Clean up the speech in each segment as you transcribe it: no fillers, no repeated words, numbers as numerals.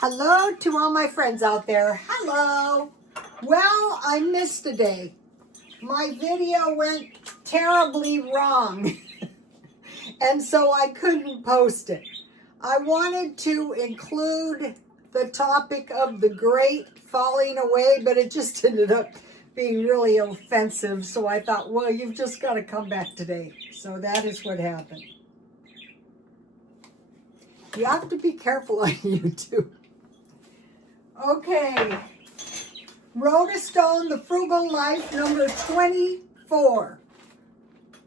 Hello to all my friends out there. Hello. Well, I missed a day. My video went terribly wrong, and so I couldn't post it. I wanted to include the topic of the great falling away, but it just ended up being really offensive. So I thought, well, you've just got to come back today. So that is what happened. You have to be careful on YouTube. Okay, Rhoda Stone, The Frugal Life, number 24.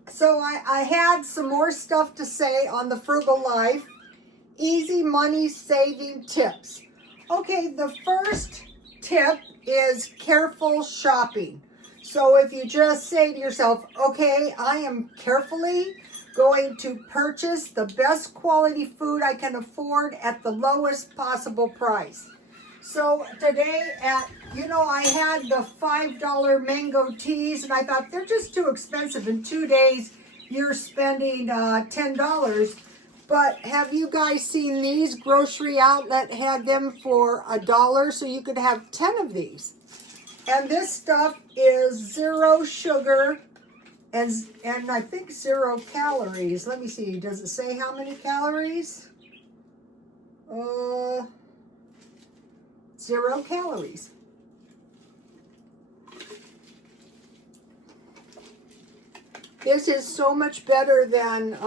So I had some more stuff to say on The Frugal Life. Easy money saving tips. Okay, the first tip is careful shopping. So if you just say to yourself, okay, I am carefully going to purchase the best quality food I can afford at the lowest possible price. So today I had the $5 mango teas, and I thought they're just too expensive. In 2 days, you're spending $10. But have you guys seen these? Grocery Outlet had them for $1, so you could have 10 of these. And this stuff is 0 sugar and I think 0 calories. Let me see. Does it say how many calories? 0 calories. This is so much better than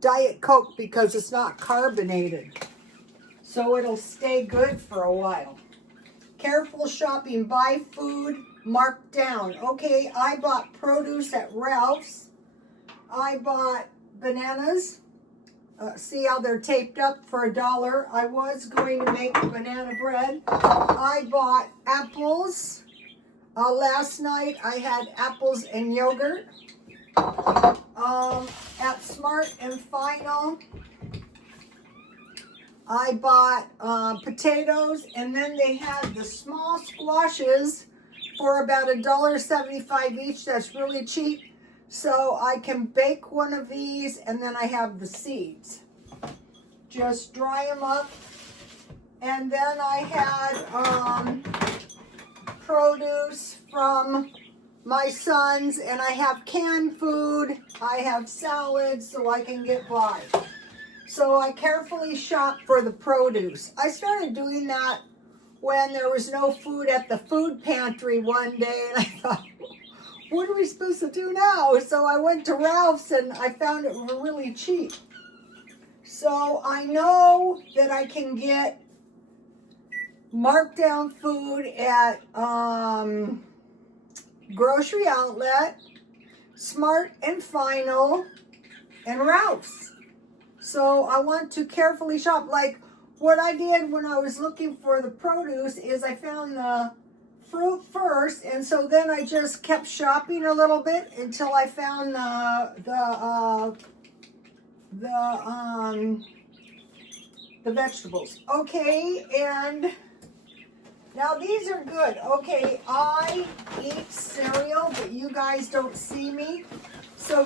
Diet Coke because it's not carbonated. So it'll stay good for a while. Careful shopping. Buy food marked down. Okay, I bought produce at Ralph's. I bought bananas. See how they're taped up for $1. I was going to make banana bread. I bought apples. Last night I had apples and yogurt. At Smart and Final, I bought potatoes, and then they had the small squashes for about $1.75 each. That's really cheap. So I can bake one of these, and then I have the seeds. Just dry them up. And then I had produce from my sons, and I have canned food. I have salads so I can get by. So I carefully shop for the produce. I started doing that when there was no food at the food pantry one day, and I thought, what are we supposed to do now? So I went to Ralph's, and I found it really cheap. So I know that I can get marked down food at Grocery Outlet, Smart and Final, and Ralph's. So I want to carefully shop. Like what I did when I was looking for the produce is I found the fruit first, and so then I just kept shopping a little bit until I found the vegetables. Okay, and now these are good. Okay, I eat cereal, but you guys don't see me. So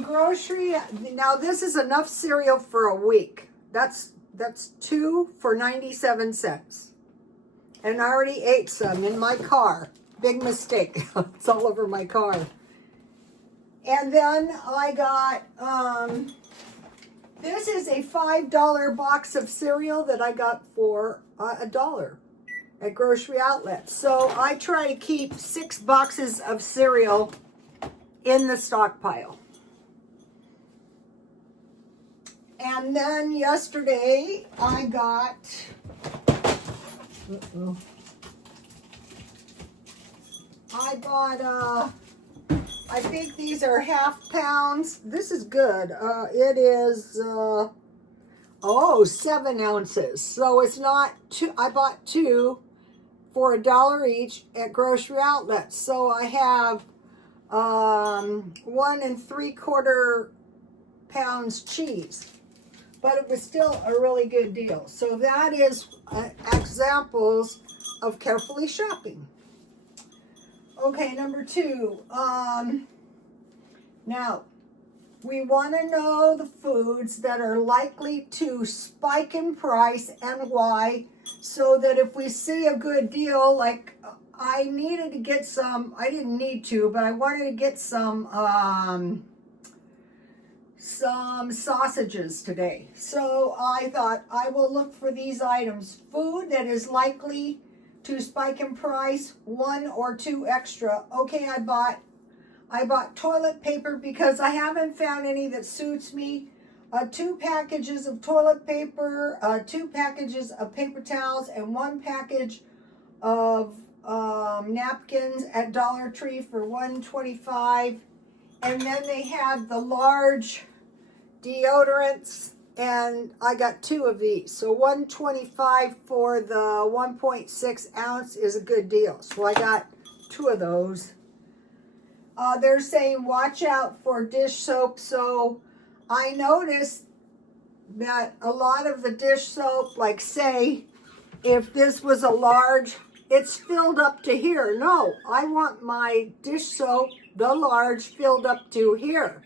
now this is enough cereal for a week. That's 2 for 97 cents. And I already ate some in my car. Big mistake. It's all over my car. And then I got, this is a $5 box of cereal that I got for $1 at Grocery Outlet. So I try to keep 6 boxes of cereal in the stockpile. And then yesterday I got, I bought, I think these are ½ pounds. This is good. It is, 7 ounces. So it's not 2, I bought 2 for $1 each at Grocery Outlet. So I have 1 3/4 pounds cheese. But it was still a really good deal. So that is examples of carefully shopping. Okay, number 2. Now, We want to know the foods that are likely to spike in price and why, so that if we see a good deal, like I needed to get some, I didn't need to, but I wanted to get some sausages today. So I thought I will look for these items. Food that is likely to spike in price, 1 or 2 extra. Okay, I bought toilet paper because I haven't found any that suits me. 2 packages of toilet paper, 2 packages of paper towels, and 1 package of napkins at Dollar Tree for $1.25. And then they had the large deodorants, and I got 2 of these. So $1.25 for the 1.6 ounce is a good deal. So I got 2 of those. They're saying watch out for dish soap. So I noticed that a lot of the dish soap, like say, if this was a large, it's filled up to here. No, I want my dish soap, the large, filled up to here.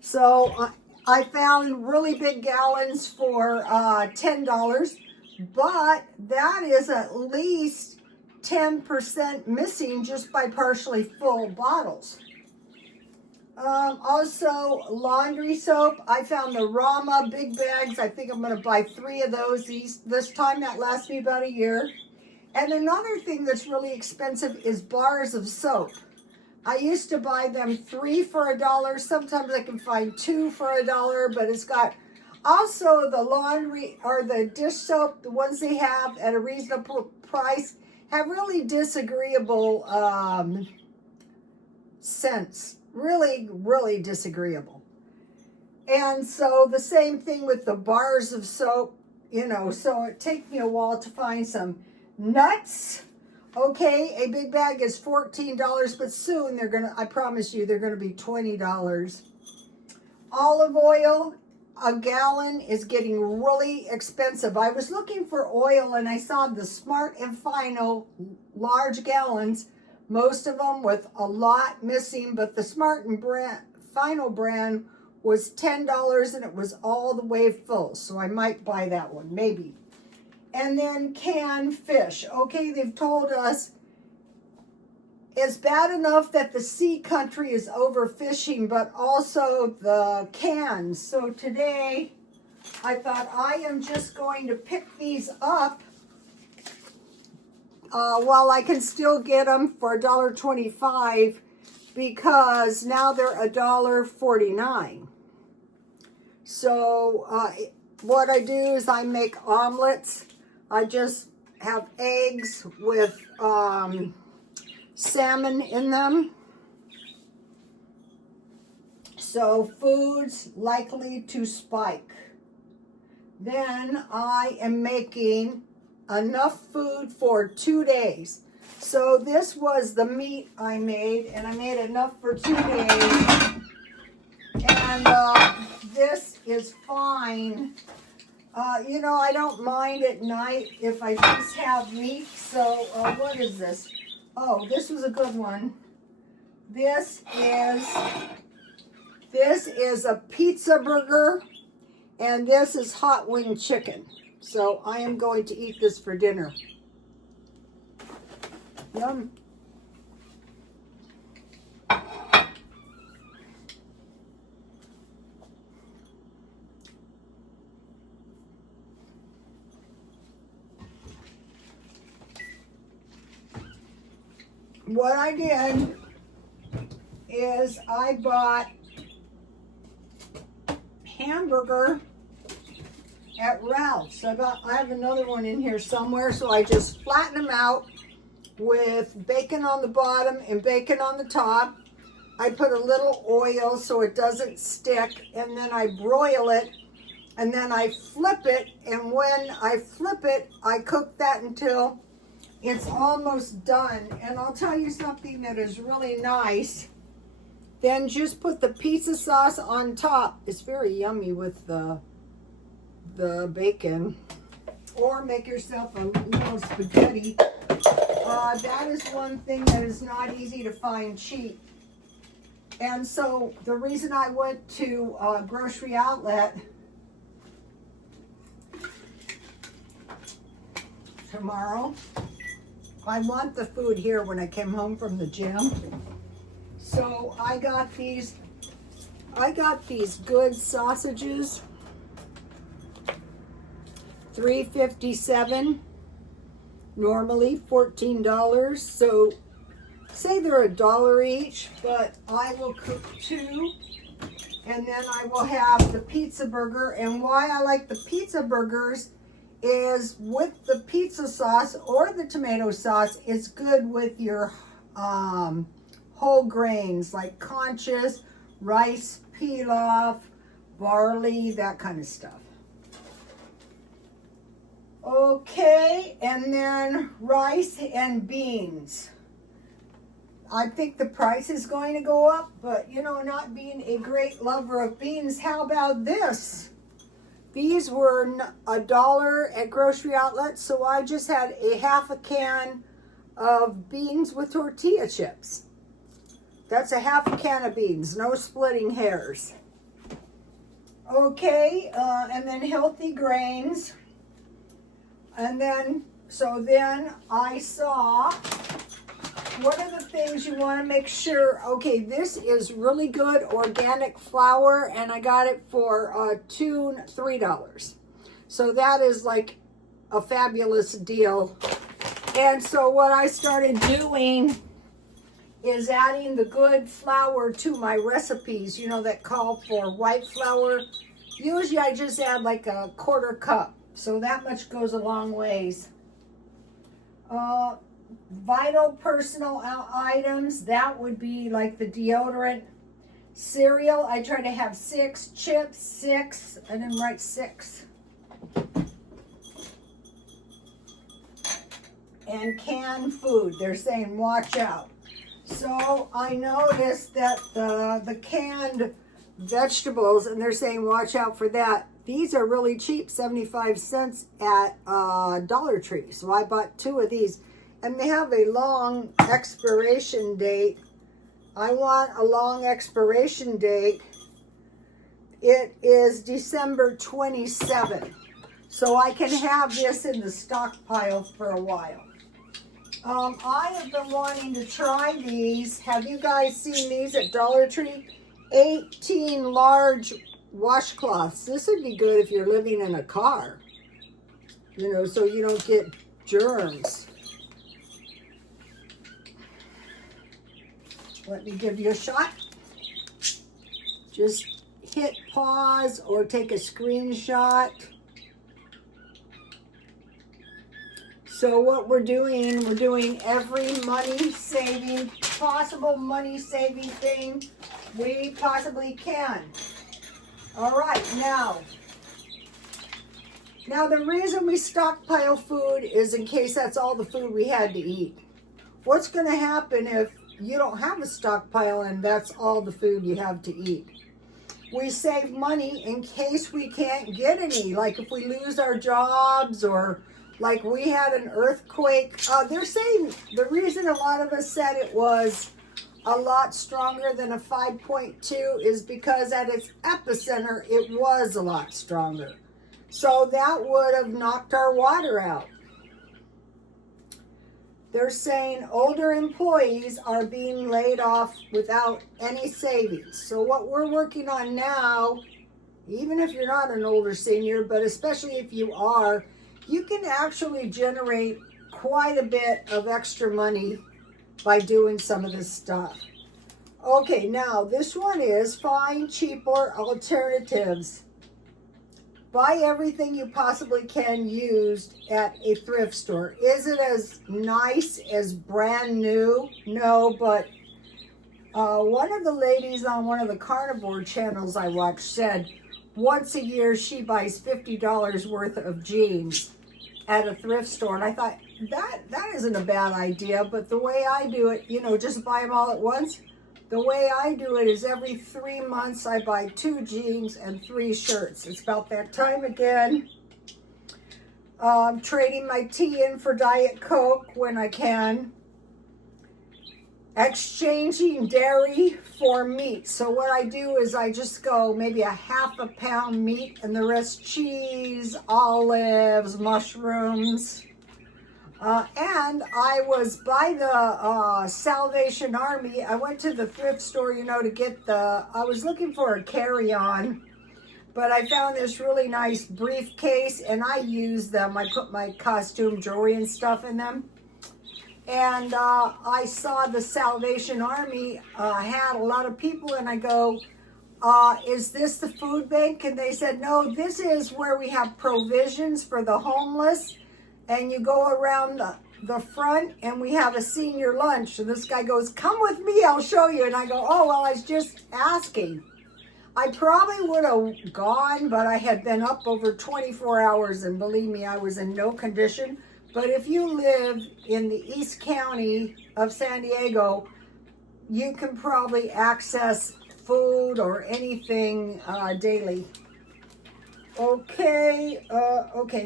So I found really big gallons for $10, but that is at least 10% missing just by partially full bottles. Also, laundry soap. I found the Rama big bags. I think I'm going to buy 3 of those this time. That lasts me about a year. And another thing that's really expensive is bars of soap. I used to buy them 3 for $1. Sometimes I can find 2 for $1, but it's got also the laundry or the dish soap, the ones they have at a reasonable price, have really disagreeable scents. Really, really disagreeable. And so the same thing with the bars of soap, you know, so it takes me a while to find some. Nuts. Okay, a big bag is $14, but soon they're gonna, I promise you, they're gonna be $20. Olive oil, a gallon is getting really expensive. I was looking for oil and I saw the Smart and Final large gallons, most of them with a lot missing, but the Smart and Final brand was $10 and it was all the way full. So I might buy that one, maybe. And then canned fish. Okay, they've told us it's bad enough that the sea country is overfishing, but also the cans. So today, I thought I am just going to pick these up while I can still get them for $1.25, because now they're $1.49. So what I do is I make omelets. I just have eggs with salmon in them. So foods likely to spike. Then I am making enough food for 2 days. So this was the meat I made, and I made enough for 2 days. And this is fine. You know, I don't mind at night if I just have meat. So what is this? Oh, this was a good one. This is a pizza burger, and this is hot wing chicken. So I am going to eat this for dinner. Yum. What I did is I bought hamburger at Ralph's. I have another one in here somewhere, so I just flatten them out with bacon on the bottom and bacon on the top. I put a little oil so it doesn't stick, and then I broil it, and then I flip it, and when I flip it, I cook that until it's almost done. And I'll tell you something that is really nice. Then just put the pizza sauce on top. It's very yummy with the bacon. Or make yourself a little spaghetti. That is one thing that is not easy to find cheap. And so the reason I went to Grocery Outlet tomorrow, I want the food here when I came home from the gym. So I got these good sausages, $3.57, normally $14. So say they're $1 each, but I will cook 2, and then I will have the pizza burger. And why I like the pizza burgers is with the pizza sauce or the tomato sauce, it's good with your whole grains like conchas, rice, pilaf, barley, that kind of stuff. Okay, and then rice and beans. I think the price is going to go up, but you know, not being a great lover of beans, how about this? These were $1 at Grocery Outlet, so I just had a half a can of beans with tortilla chips. That's a half a can of beans, no splitting hairs. Okay, and then healthy grains. And then, so then I saw, one of the things you want to make sure, okay, this is really good organic flour, and I got it for $3. So that is like a fabulous deal. And so what I started doing is adding the good flour to my recipes, you know, that call for white flour. Usually I just add like a 1/4 cup. So that much goes a long ways. Vital personal items, that would be like the deodorant. Cereal, I try to have 6. Chips, 6. I didn't write 6. And canned food, they're saying watch out. So I noticed that the canned vegetables, and they're saying watch out for that. These are really cheap, 75 cents at Dollar Tree. So I bought 2 of these. And they have a long expiration date. I want a long expiration date. It is December 27th. So I can have this in the stockpile for a while. I have been wanting to try these. Have you guys seen these at Dollar Tree? 18 large washcloths. This would be good if you're living in a car. You know, so you don't get germs. Let me give you a shot. Just hit pause or take a screenshot. So what we're doing every possible money-saving thing we possibly can. All right, now the reason we stockpile food is in case that's all the food we had to eat. What's going to happen if you don't have a stockpile and that's all the food you have to eat? We save money in case we can't get any, like if we lose our jobs or like we had an earthquake. They're saying the reason a lot of us said it was a lot stronger than a 5.2 is because at its epicenter, it was a lot stronger. So that would have knocked our water out. They're saying older employees are being laid off without any savings. So what we're working on now, even if you're not an older senior, but especially if you are, you can actually generate quite a bit of extra money by doing some of this stuff. Okay, now this one is find cheaper alternatives. Buy everything you possibly can used at a thrift store. Is it as nice as brand new? No, but one of the ladies on one of the carnivore channels I watch said once a year she buys $50 worth of jeans at a thrift store. And I thought, that isn't a bad idea, but the way I do it, you know, just buy them all at once. The way I do it is every 3 months I buy 2 jeans and 3 shirts. It's about that time again. Trading my tea in for Diet Coke when I can. exchanging dairy for meat. So what I do is I just go maybe a half a pound meat and the rest cheese, olives, mushrooms. And I was by the Salvation Army. I went to the thrift store, you know, to get I was looking for a carry-on, but I found this really nice briefcase and I use them. I put my costume jewelry and stuff in them. And I saw the Salvation Army had a lot of people, and I go, is this the food bank? And they said, no, this is where we have provisions for the homeless. And you go around the front, and we have a senior lunch. And this guy goes, come with me, I'll show you. And I go, oh, well, I was just asking. I probably would have gone, but I had been up over 24 hours, and believe me, I was in no condition. But if you live in the East County of San Diego, you can probably access food or anything daily. Okay,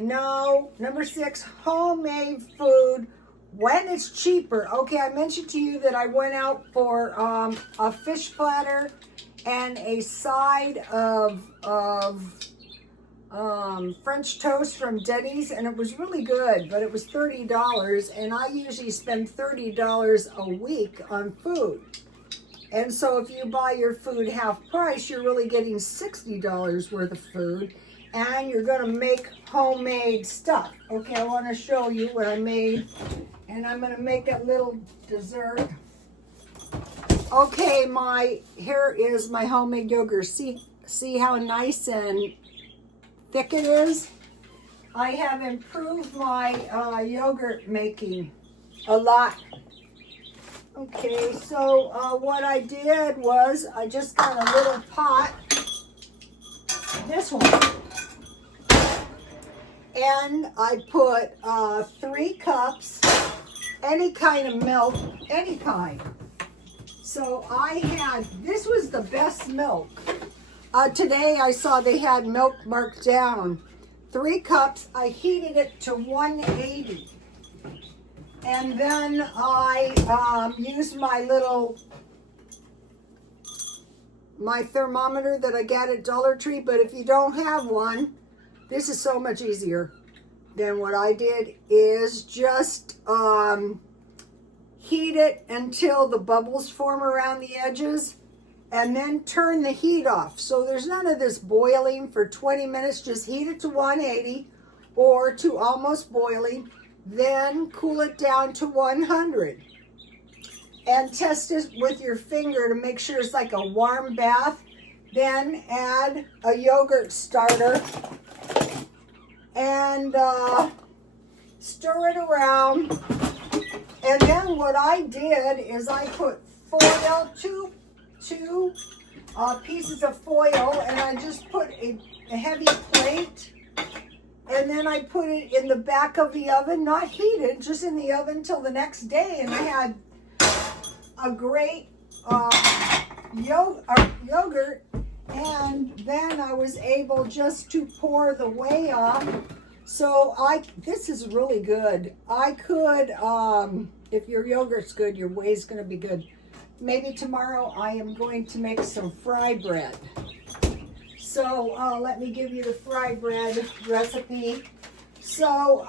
now, number 6, homemade food when it's cheaper. Okay, I mentioned to you that I went out for a fish platter and a side of French toast from Denny's, and it was really good, but it was $30, and I usually spend $30 a week on food. And so if you buy your food half price, you're really getting $60 worth of food, and you're going to make homemade stuff. Okay, I want to show you what I made, and I'm going to make a little dessert. Okay, here is my homemade yogurt. See how nice and thick it is? I have improved my yogurt making a lot. Okay, so what I did was I just got a little pot, this one, and I put 3 cups, any kind of milk, any kind. So this was the best milk. Today I saw they had milk marked down. 3 cups, I heated it to 180. And then I used my thermometer that I got at Dollar Tree, but if you don't have one, this is so much easier. Then what I did is just heat it until the bubbles form around the edges, and then turn the heat off. So there's none of this boiling for 20 minutes. Just heat it to 180 or to almost boiling. Then cool it down to 100. And test it with your finger to make sure it's like a warm bath. Then add a yogurt starter and stir it around. And then what I did is I put foil, two pieces of foil, and I just put a heavy plate, and then I put it in the back of the oven, not heated, just in the oven till the next day, and I had a great yogurt, and then I was able just to pour the whey off. So this is really good. I could, if your yogurt's good, your whey's going to be good. Maybe tomorrow I am going to make some fry bread. So let me give you the fry bread recipe. So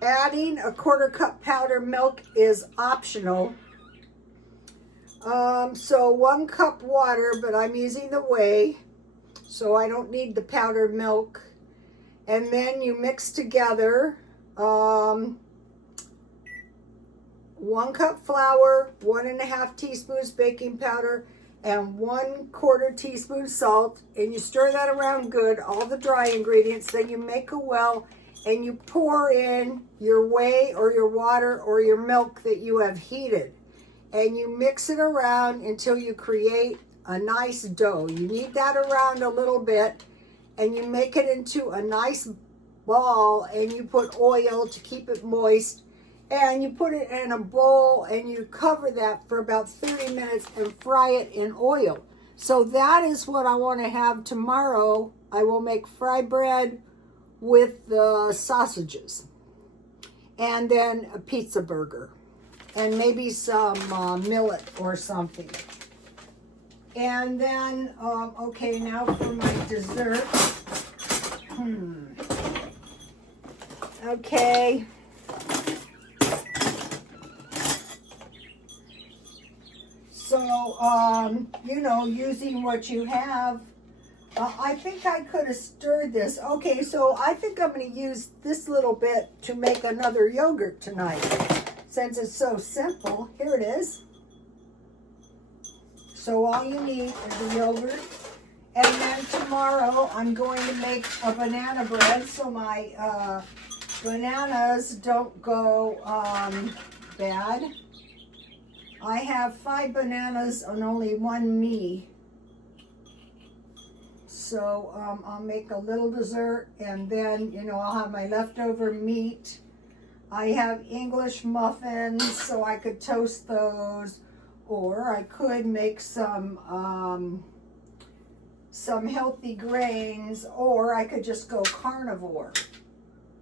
adding a 1/4 cup powdered milk is optional. So 1 cup water, but I'm using the whey, so I don't need the powdered milk. And then you mix together 1 cup flour, 1½ teaspoons baking powder, and 1/4 teaspoon salt, and you stir that around good, all the dry ingredients. Then you make a well, and you pour in your whey or your water or your milk that you have heated, and you mix it around until you create a nice dough. You knead that around a little bit, and you make it into a nice ball, and you put oil to keep it moist, and you put it in a bowl, and you cover that for about 30 minutes and fry it in oil. So that is what I want to have tomorrow. I will make fry bread with the sausages, and then a pizza burger. and maybe some millet or something. And then, okay, now for my dessert. Okay. So, you know, using what you have. I think I could have stirred this. Okay, so I think I'm going to use this little bit to make another yogurt tonight. Since it's so simple, here it is. So all you need is the yogurt. And then tomorrow I'm going to make a banana bread so my bananas don't go bad. I have 5 bananas and only 1 me. So I'll make a little dessert, and then, you know, I'll have my leftover meat. I have English muffins, so I could toast those, or I could make some healthy grains, or I could just go carnivore,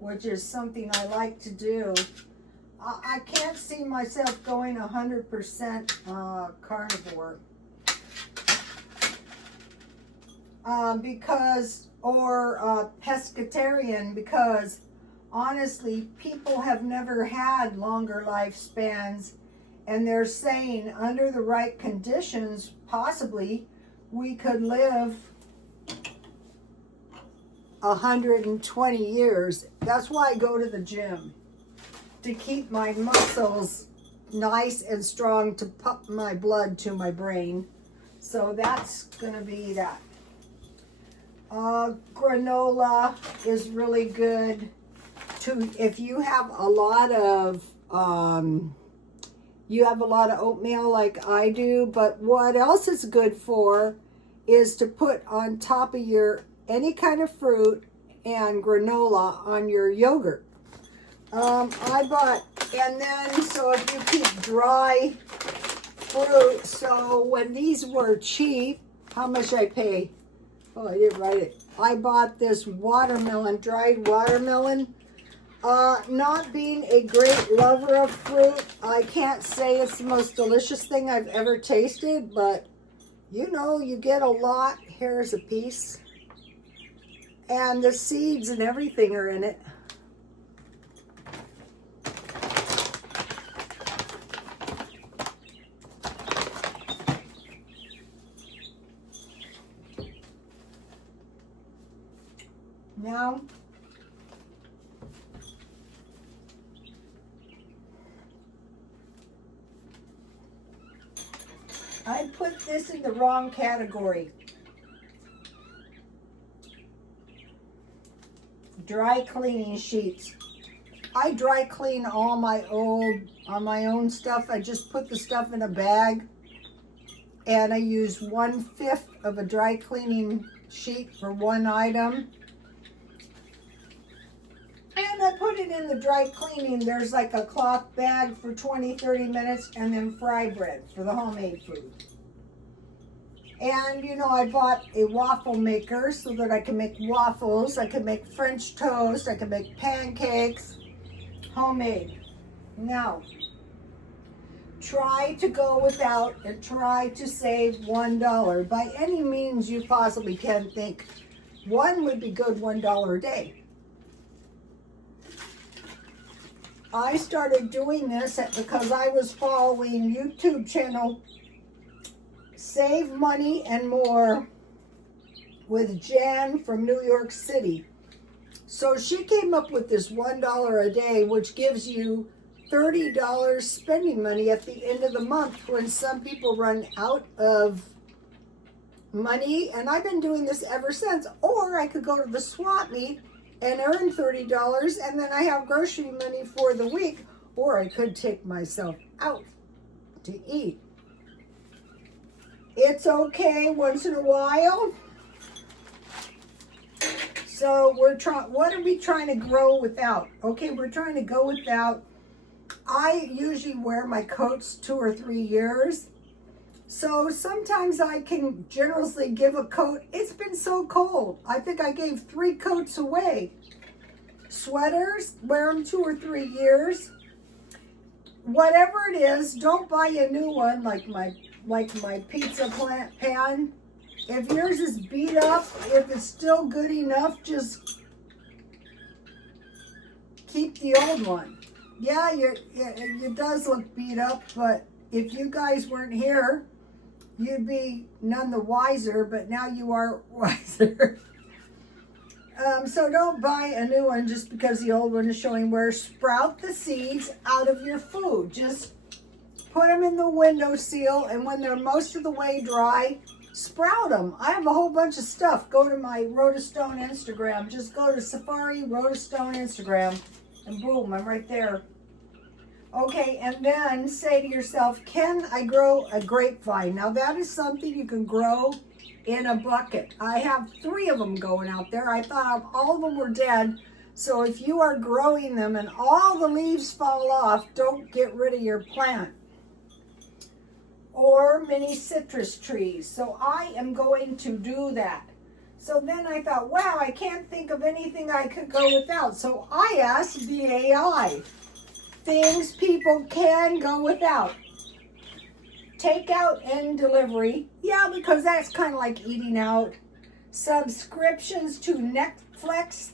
which is something I like to do. I can't see myself going 100% carnivore. Or pescatarian, because honestly, people have never had longer lifespans, and they're saying under the right conditions, possibly we could live 120 years. That's why I go to the gym, to keep my muscles nice and strong, to pump my blood to my brain. So that's gonna be that. Granola is really good too. If you have a lot of oatmeal like I do. But what else is good for is to put on top of your any kind of fruit and granola on your yogurt. I bought, and then so if you keep dry fruit, so when these were cheap, how much I pay? Oh, I didn't write it. I bought this watermelon, dried watermelon. Not being a great lover of fruit, I can't say it's the most delicious thing I've ever tasted, but you know, you get a lot. Here's a piece. And the seeds and everything are in it. Now, I put this in the wrong category. Dry cleaning sheets. I dry clean all my own stuff. I just put the stuff in a bag, and I use 1/5 of a dry cleaning sheet for one item. And I put it in the dry cleaning. There's like a cloth bag for 20-30 minutes, and then fry bread for the homemade food. And you know, I bought a waffle maker so that I can make waffles, I can make French toast, I can make pancakes, homemade. Now, try to go without and try to save $1 by any means you possibly can think. One would be good, $1 a day. I started doing this because I was following YouTube channel Save Money and More with Jan from New York City. So she came up with this $1 a day, which gives you $30 spending money at the end of the month when some people run out of money. And I've been doing this ever since. Or I could go to the swap meet and earn $30, and then I have grocery money for the week. Or I could take myself out to eat. It's okay once in a while. So what are we trying to grow without? Okay, we're trying to go without. I usually wear my coats 2 or 3 years. So sometimes I can generously give a coat. It's been so cold. I think I gave 3 coats away. Sweaters, wear them 2 or 3 years. whatever it is, don't buy a new one like my pizza pan. If yours is beat up, if it's still good enough, just keep the old one. Yeah, it does look beat up, but if you guys weren't here, you'd be none the wiser, but now you are wiser. So don't buy a new one just because the old one is showing wear. Sprout the seeds out of your food. Just put them in the windowsill, and when they're most of the way dry, sprout them. I have a whole bunch of stuff. Go to my Rhoda Stone Instagram. Just go to Safari Rhoda Stone Instagram, and boom, I'm right there. Okay, and then say to yourself, can I grow a grapevine? Now that is something you can grow in a bucket. I have 3 of them going out there. I thought all of them were dead. So if you are growing them and all the leaves fall off, don't get rid of your plant. Or mini citrus trees. So I am going to do that. So then I thought, wow, I can't think of anything I could go without. So I asked the AI. Things people can go without. Takeout and delivery. Yeah, because that's kind of like eating out. Subscriptions to Netflix,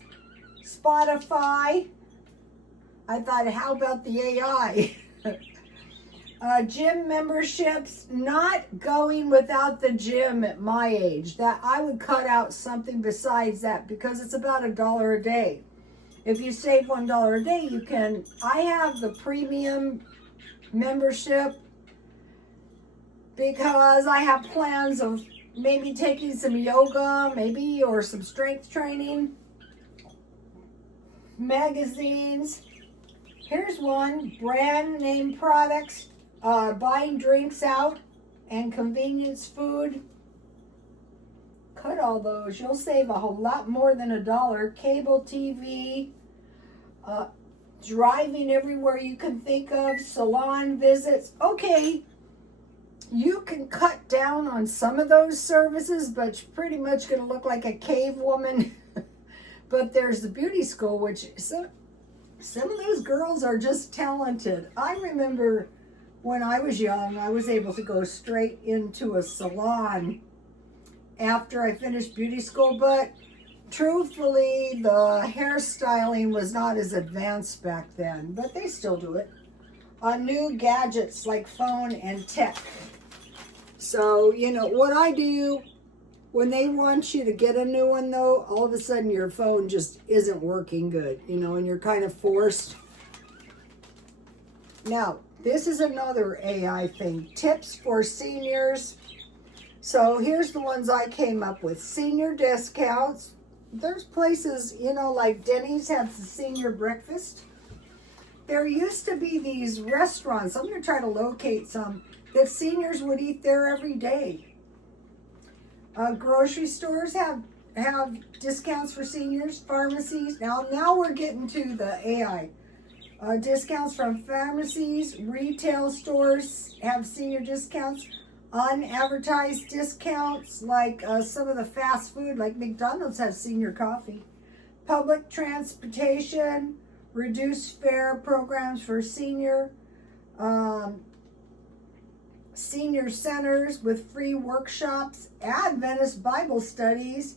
Spotify. I thought, how about the AI? Gym memberships. Not going without the gym at my age. That I would cut out something besides that because it's about $1 a day. If you save $1 a day, you can. I have the premium membership because I have plans of maybe taking some yoga, maybe, or some strength training. Magazines. Here's one, brand name products, buying drinks out, and convenience food. Cut all those. You'll save a whole lot more than $1. Cable TV, driving everywhere you can think of, salon visits. Okay, you can cut down on some of those services, but you're pretty much going to look like a cave woman. But there's the beauty school, which some of those girls are just talented. I remember when I was young, I was able to go straight into a salon after I finished beauty school, but truthfully, the hairstyling was not as advanced back then, but they still do it. New gadgets like phone and tech. So, you know, what I do, when they want you to get a new one though, all of a sudden your phone just isn't working good, you know, and you're kind of forced. Now, this is another AI thing. Tips for seniors. So here's the ones I came up with. Senior discounts. There's places, you know, like Denny's has the senior breakfast. There used to be these restaurants, I'm going to try to locate some, that seniors would eat there every day. Grocery stores have discounts for seniors. Pharmacies. Now we're getting to the AI. Discounts from pharmacies. Retail stores have senior discounts. Unadvertised discounts, like some of the fast food, like McDonald's has senior coffee. Public transportation, reduced fare programs for senior centers with free workshops, Adventist Bible studies,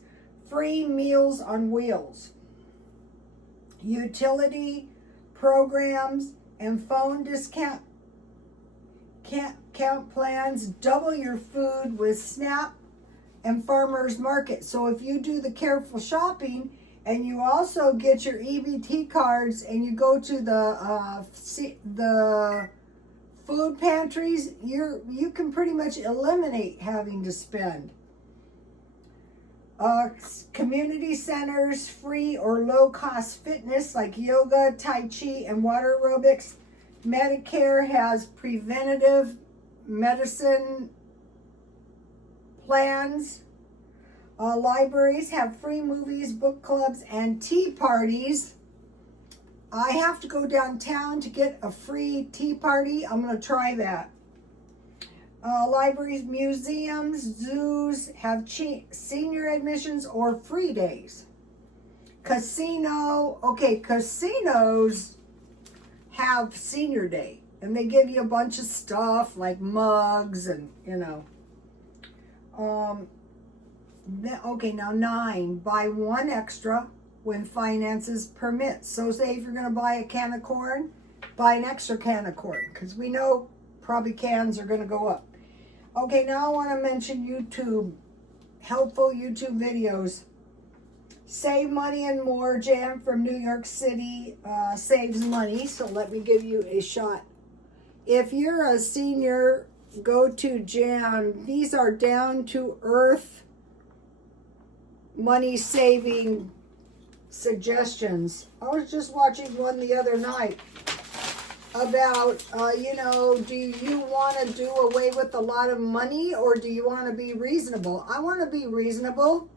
free meals on wheels. Utility programs and phone discount plans, double your food with SNAP and Farmers Market. So if you do the careful shopping and you also get your EBT cards and you go to the food pantries, you can pretty much eliminate having to spend. Community centers, free or low-cost fitness like yoga, Tai Chi, and water aerobics. Medicare has preventative medicine plans. Libraries have free movies, book clubs, and tea parties. I have to go downtown to get a free tea party. I'm going to try that. Libraries, museums, zoos have senior admissions or free days. Casinos have senior day. And they give you a bunch of stuff like mugs and, you know. Okay, now 9, buy 1 extra when finances permit. So say if you're going to buy a can of corn, buy an extra can of corn, because we know probably cans are going to go up. Okay, now I want to mention YouTube, helpful YouTube videos. Save Money and More, Jan from New York City saves money, so let me give you a shot. If you're a senior, go to Jan. These are down to earth money saving suggestions. I was just watching one the other night about, you know, do you want to do away with a lot of money or do you want to be reasonable? I want to be reasonable.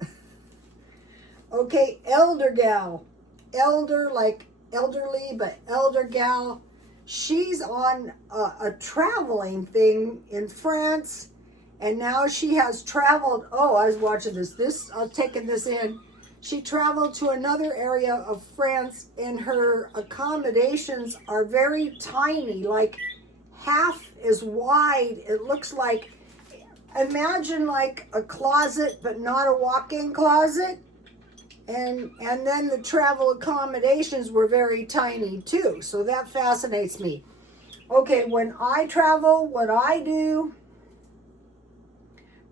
Okay, elder gal. Elder, like elderly, but elder gal. She's on a traveling thing in France, and now she has traveled. Oh, I was watching this. I was taking this in. She traveled to another area of France, and her accommodations are very tiny, like half as wide. It looks like, imagine like a closet, but not a walk-in closet. And then the travel accommodations were very tiny too. So that fascinates me. Okay, when I travel, what I do,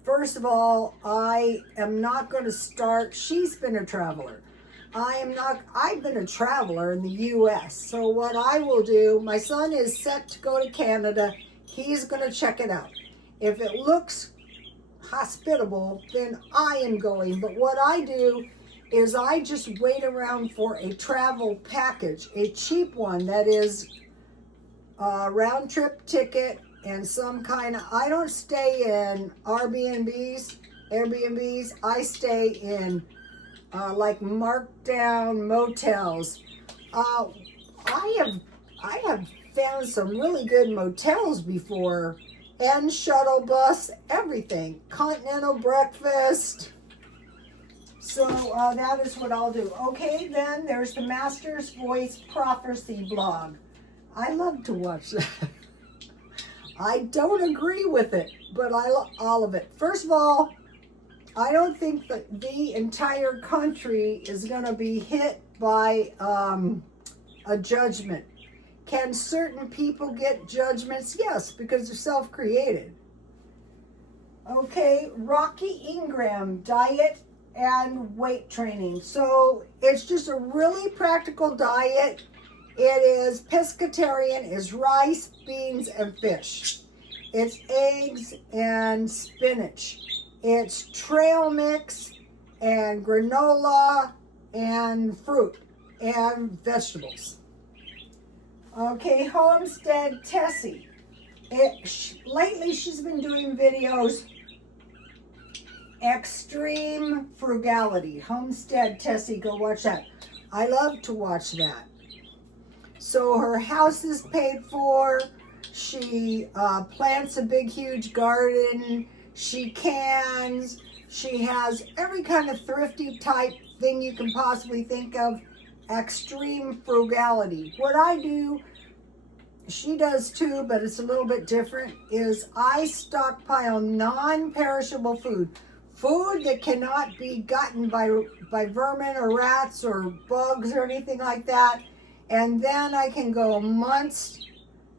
first of all, I am not going to start. She's been a traveler. I've been a traveler in the U.S. So what I will do, my son is set to go to Canada. He's going to check it out. If it looks hospitable, then I am going. But what I do is I just wait around for a travel package, a cheap one that is a round trip ticket and some kind of, I don't stay in Airbnbs, I stay in like marked down motels. I have found some really good motels before, and shuttle bus, everything, continental breakfast. So that is what I'll do. Okay, then there's the Master's Voice Prophecy blog. I love to watch that. I don't agree with it, but I love all of it. First of all, I don't think that the entire country is going to be hit by a judgment. Can certain people get judgments? Yes, because they're self-created. Okay, Rocky Ingram, diet and weight training. So it's just a really practical diet. It is pescatarian, is rice, beans, and fish. It's eggs and spinach. It's trail mix and granola and fruit and vegetables. Okay, Homestead Tessie. Lately she's been doing videos. Extreme Frugality. Homestead Tessie, go watch that. I love to watch that. So her house is paid for. She plants a big, huge garden. She cans. She has every kind of thrifty type thing you can possibly think of. Extreme Frugality. What I do, she does too, but it's a little bit different, is I stockpile non-perishable food. Food that cannot be gotten by vermin or rats or bugs or anything like that. And then I can go months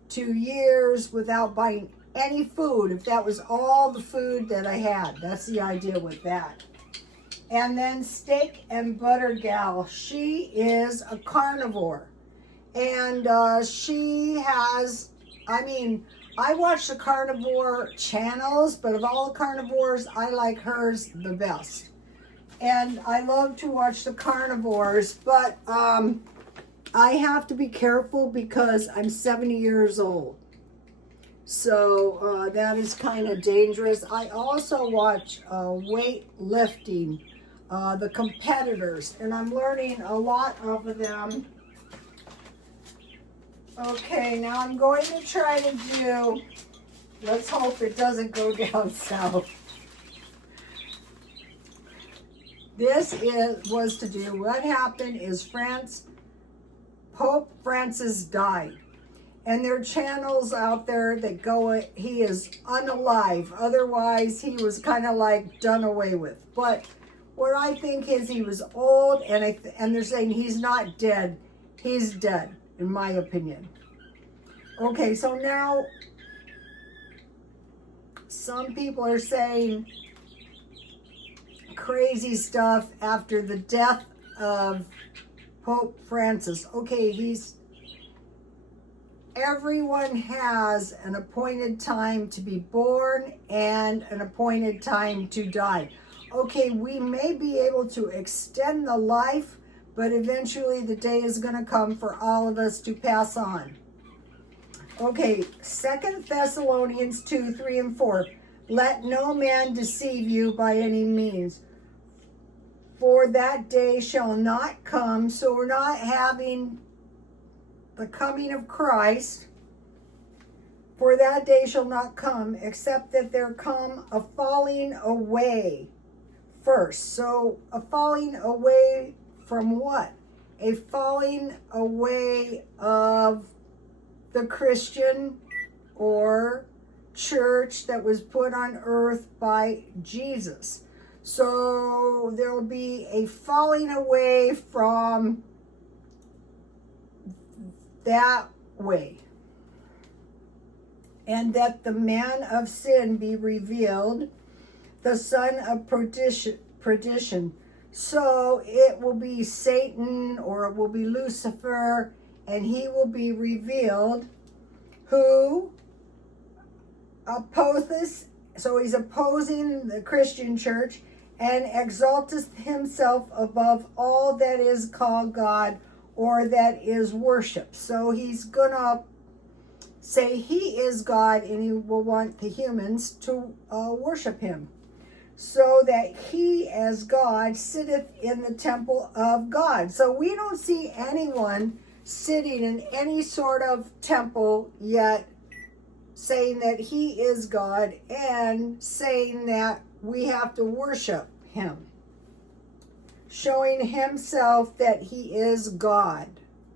to years without buying any food if that was all the food that I had. That's the idea with that. And then Steak and Butter Gal. She is a carnivore. And she has, I watch the carnivore channels, but of all the carnivores, I like hers the best. And I love to watch the carnivores, but I have to be careful because I'm 70 years old. So that is kind of dangerous. I also watch weightlifting, the competitors, and I'm learning a lot off of them. Okay, now I'm going to try to do, let's hope it doesn't go down south. This was to do, what happened is Pope Francis died. And there are channels out there that go, he is unalive. Otherwise, he was kind of like done away with. But what I think is he was old, and they're saying he's not dead. He's dead, in my opinion. Okay, so now some people are saying crazy stuff after the death of Pope Francis. Okay, everyone has an appointed time to be born and an appointed time to die. Okay, we may be able to extend the life, but eventually the day is going to come for all of us to pass on. Okay, 2 Thessalonians 2, 3, and 4. Let no man deceive you by any means, for that day shall not come. So we're not having the coming of Christ. For that day shall not come, except that there come a falling away first. So a falling away from what? A falling away of the Christian or church that was put on earth by Jesus. So there will be a falling away from that way. And that the man of sin be revealed, the son of perdition. So it will be Satan, or it will be Lucifer, and he will be revealed, who opposeth, so he's opposing the Christian church, and exalteth himself above all that is called God, or that is worship. So he's gonna say he is God, and he will want the humans to worship him, so that he as God sitteth in the temple of God. So we don't see anyone sitting in any sort of temple yet saying that he is God and saying that we have to worship him, showing himself that he is God.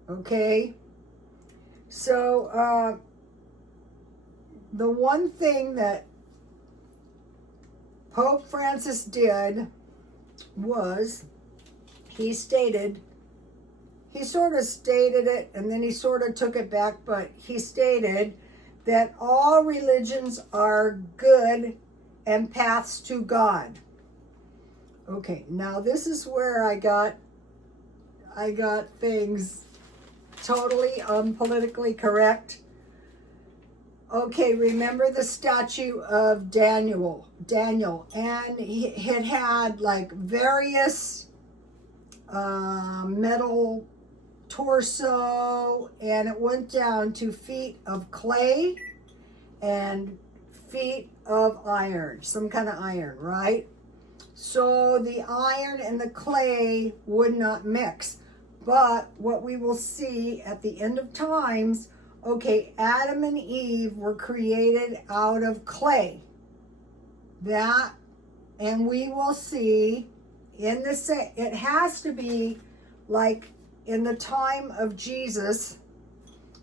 Okay, so the one thing that Pope Francis did was he sort of stated it, and then he sort of took it back, but he stated that all religions are good and paths to God. Okay, now this is where I got things totally unpolitically correct. Okay, remember the statue of Daniel, and he had like various metal torso, and it went down to feet of clay and feet of iron, some kind of iron, right? So the iron and the clay would not mix. But what we will see at the end of times, okay, Adam and Eve were created out of clay. That, and we will see in the, it has to be like in the time of Jesus,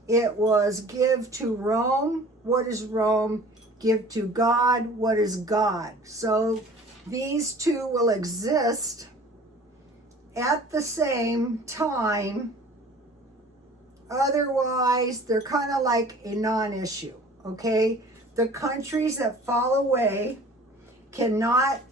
it was give to Rome. What is Rome? Give to God. What is God? So these two will exist at the same time. Otherwise, they're kind of like a non-issue, okay? The countries that fall away cannot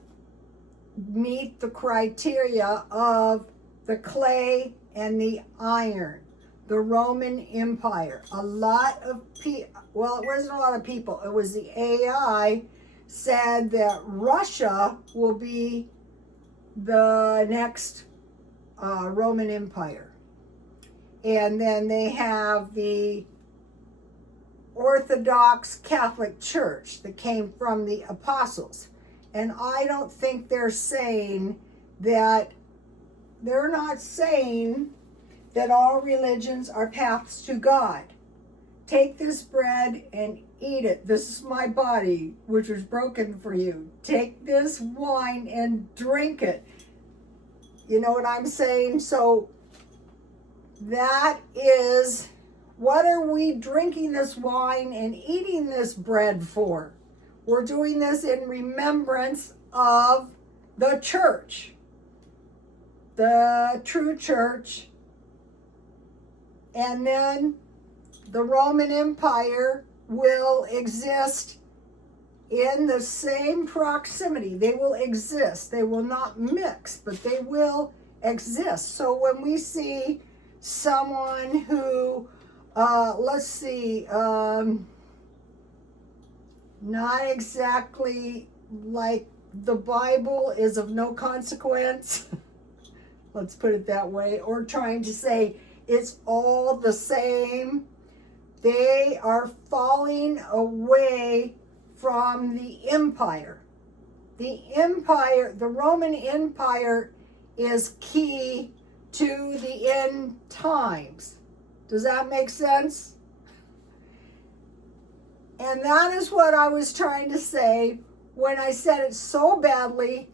meet the criteria of the clay and the iron. The Roman Empire. A lot of people, well, it wasn't a lot of people. It was the AI said that Russia will be the next Roman Empire. And then they have the Orthodox Catholic Church that came from the apostles. And I don't think they're saying that, they're not saying that all religions are paths to God. Take this bread and eat it. This is my body, which was broken for you. Take this wine and drink it. You know what I'm saying? So that is, what are we drinking this wine and eating this bread for? We're doing this in remembrance of the church, the true church, and then the Roman Empire will exist in the same proximity. They will exist. They will not mix, but they will exist. So when we see someone who, let's see, not exactly like the Bible is of no consequence, let's put it that way, or trying to say it's all the same, they are falling away from the empire. The empire, the Roman Empire, is key to the end times. Does that make sense? And that is what I was trying to say when I said it so badly.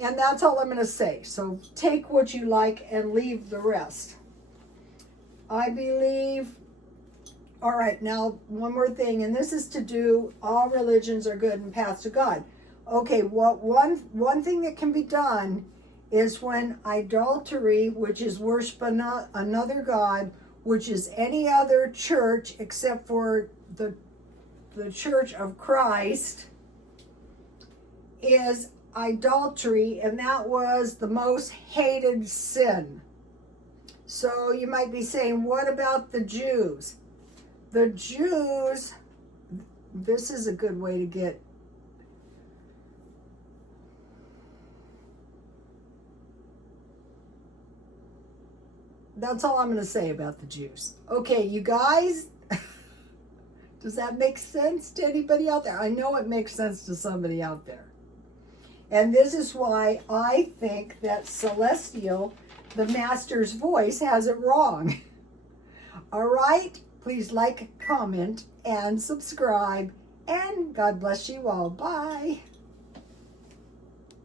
And that's all I'm going to say. So take what you like and leave the rest. I believe, all right, now one more thing, and this is to do, all religions are good and paths to God. Okay, one thing that can be done is when idolatry, which is worship another God, which is any other church except for the Church of Christ, is idolatry, and that was the most hated sin. So you might be saying, what about the Jews? The Jews, this is a good way to get, that's all I'm going to say about the Jews. Okay, you guys, does that make sense to anybody out there? I know it makes sense to somebody out there. And this is why I think that Celestial, the Master's voice, has it wrong. All right, please like, comment, and subscribe. And God bless you all. Bye.